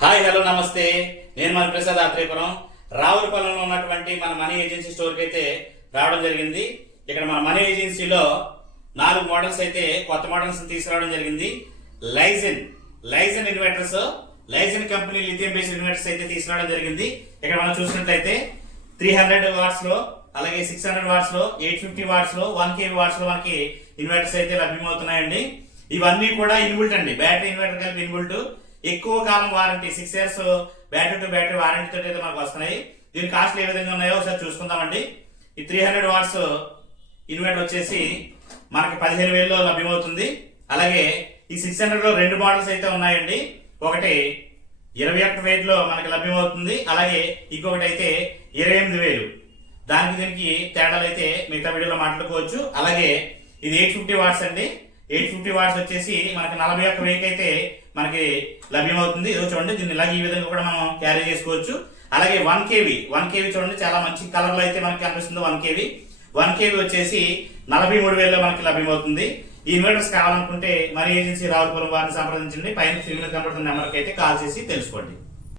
Hi hello నమస్తే. నేను మన ప్రసాద్ ఆత్రేపురం రావులపాలెంలో ఉన్నటువంటి మన మనీ ఏజెన్సీ స్టోర్కి అయితే రావడం జరిగింది. ఇక్కడ మన మనీ ఏజెన్సీలో నాలుగు మోడల్స్ అయితే కొత్త మోడల్స్ తీసుకురావడం జరిగింది. లైజెన్ లైజెన్ ఇన్వర్టర్స్ లైజెన్ కంపెనీ లిథియం బేస్డ్ ఇన్వర్టర్స్ అయితే తీసుకురావడం జరిగింది. ఇక్కడ మనం చూసినట్లయితే త్రీ హండ్రెడ్ వాట్స్లో అలాగే సిక్స్ హండ్రెడ్ వాట్స్లో ఎయిట్ ఫిఫ్టీ వాట్స్లో వన్ కేవీ వాట్స్లో మనకి ఇన్వర్టర్స్ అయితే లభ్యమవుతున్నాయండి. ఇవన్నీ కూడా ఇన్బుల్ట్ అండి. బ్యాటరీ ఇన్వర్టర్ కలిపి ఇన్బుల్ట్. ఎక్కువ కాలం warranty six years battery to battery warranty తోటి అయితే మనకు వస్తున్నాయి. దీని కాస్ట్ ఏ విధంగా ఉన్నాయో ఒకసారి చూసుకుందామండి. ఈ త్రీ హండ్రెడ్ వాట్స్ ఇన్వర్టర్ వచ్చేసి మనకి పదిహేను వేలలో లభ్యమవుతుంది. అలాగే ఈ సిక్స్ హండ్రెడ్లో రెండు మోడల్స్ అయితే ఉన్నాయండి. ఒకటి ఇరవై ఒకటి వేలు మనకి లభ్యమవుతుంది. అలాగే ఇంకొకటి అయితే ఇరవై ఎనిమిది వేలు. దానికి దీనికి తేడాలు అయితే మిగతా వీడియోలో మాట్లాడుకోవచ్చు. అలాగే ఇది ఎయిట్ ఫిఫ్టీ వాట్స్ అండి. ఎయిట్ ఫిఫ్టీ వాట్స్ వచ్చేసి మనకి నలభై ఒక్క వెయ్యికి అయితే మనకి లభ్యమవుతుంది. ఇదో చూడండి దీన్ని ఇలాగ ఈ విధంగా కూడా మనం క్యారీ చేసుకోవచ్చు. అలాగే వన్ కేవీ వన్ కేవీ చూడండి చాలా మంచి కలర్లో అయితే మనకి కనిపిస్తుంది వన్ కేవీ. వన్ కేవీ వచ్చేసి నలభై మూడు వేలలో మనకి లభ్యమవుతుంది. ఈ ఇన్వర్టర్స్ కావాలనుకుంటే మరి ఏజెన్సీ రావులపురం వారిని సంప్రదించండి. పైన స్క్రీన్ కనబడుతున్న నెంబర్కి అయితే కాల్ చేసి తెలుసుకోండి.